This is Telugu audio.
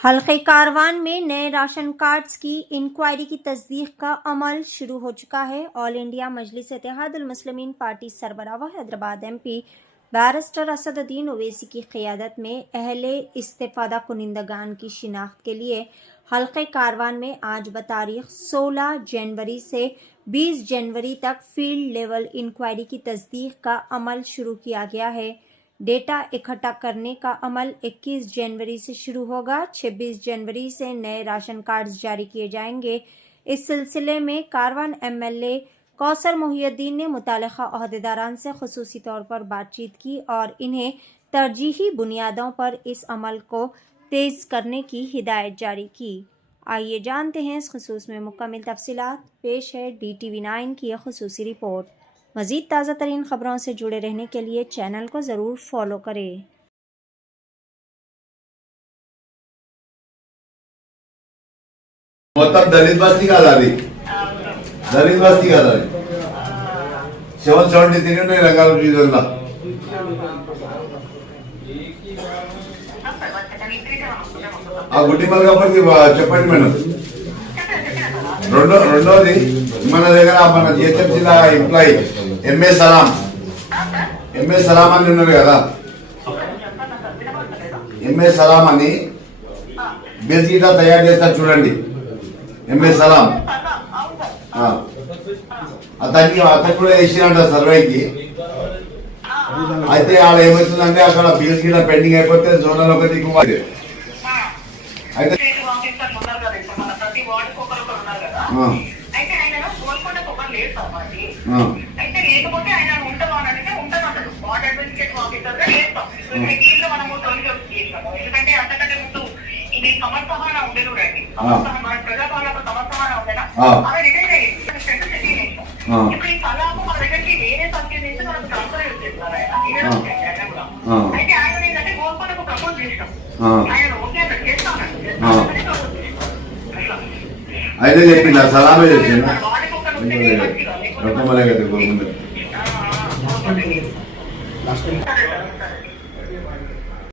हल्के कारवान में नए राशन कार्ड्स की इंक्वायरी की तस्दीक का अमल शुरू हो चुका है। ऑल इंडिया मजलिस इत्तेहादुल मुस्लिमीन पार्टी सरबराह व हैदराबाद MP बैरिस्टर असदुद्दीन ओवैसी की क़ियादत में अहले इस्तिफ़ादा कुनिंदगान की शिनाख्त के लिए हल्के कारवान में आज बतारीख 16 जनवरी से 20 जनवरी तक फील्ड लेवल इंक्वायरी की तस्दीक का अमल शुरू किया गया है। डेटा इकट्ठा करने का अमल 21 जनवरी से शुरू होगा। 26 जनवरी से नए राशन कार्ड्स जारी किए जाएंगे। इस सिलसिले में कारवान MLA कौसर मोहिउद्दीन ने मुतालिका अहदेदारान से खुसूसी तौर पर बातचीत की और इन्हें तरजीही बुनियादों पर इस अमल को तेज़ करने की हिदायत जारी की। आइए जानते हैं इस खुसूस में मुकम्मल तफसीलात। पेश है DTV9 की यह खुसूसी रिपोर्ट। मज़ीद ताज़ा तरीन खबरों से जुड़े रहने के लिए चैनल को ज़रूर फॉलो करें। మొత్తం దళిత బస్తీ కాదు అది, దళిత బస్తీ కాదు అది 773 ఉన్నాయి రంగాల డివిజన్లో. ఆ గుడ్డి మల్కపర్తి చెప్పండి మేడం. రెండోది మన దగ్గర మన GHM జిల్లా ఎంప్లాయీ MA సలాం అని ఉన్నారు కదా, MA సలాం అని బేస్ గిటా తయారు చేస్తారు చూడండి. MA సలాం అతనికి కూడా వేసినట్ట సర్వేకి. అయితే ఆడ ఏమవుతుందంటే అక్కడ బిల్స్ గిట పెండింగ్ అయిపోతే జోనల్ ఒకటి అయితే ఎందుకంటే అంతకంటే ముందు ఇది సమర్థమైన ఉండేది ప్రజాపాలన సమర్థమైన ఉండేనా అవి రిటైన్ అయ్యింది. ఇప్పుడు ఈ సలాము మన దగ్గరికి వేరే సంఖ్య నుంచి మనకు ట్రాన్స్ఫర్ చేస్తున్నారు ఆయన కూడా. అయితే ఆయన ఏంటంటే గోల్కొండకు ప్రపోజ్ చేసినాం, ఆయన ఓకే అక్కడ చేస్తానండి అయితే చెప్పింది సలామే చెప్పింది. వాడికి ఒక